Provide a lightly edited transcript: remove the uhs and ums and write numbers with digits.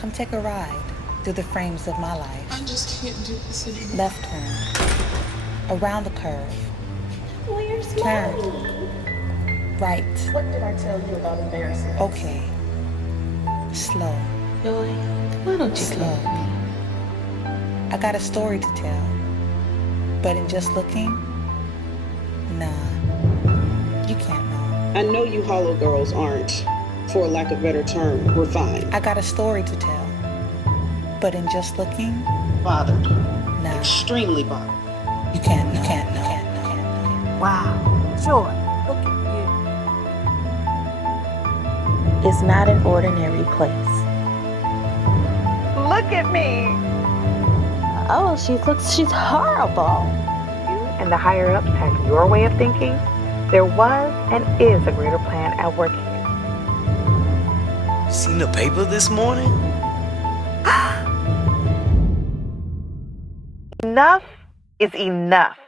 Come take a ride through the frames of my life. I just can't do this anymore. Left turn, around the curve. Where's Turn. Mommy? Right. What did I tell you about embarrassing? Okay. Slow. Joy, why don't you Slow. love me? I got a story to tell, but in just looking, nah, you can't know. I know you hollow girls aren't, for lack of a better term, refined. I got a story to tell, but in just looking, Bothered. nah, Extremely bothered. you can't know. You can't know. Can't know. Can't know. Wow, Joy, look at you. It's not an ordinary place. Look at me. Oh, she's horrible. You and the higher ups have your way of thinking. There was and is a greater plan at work here. Seen the paper this morning? Enough is enough.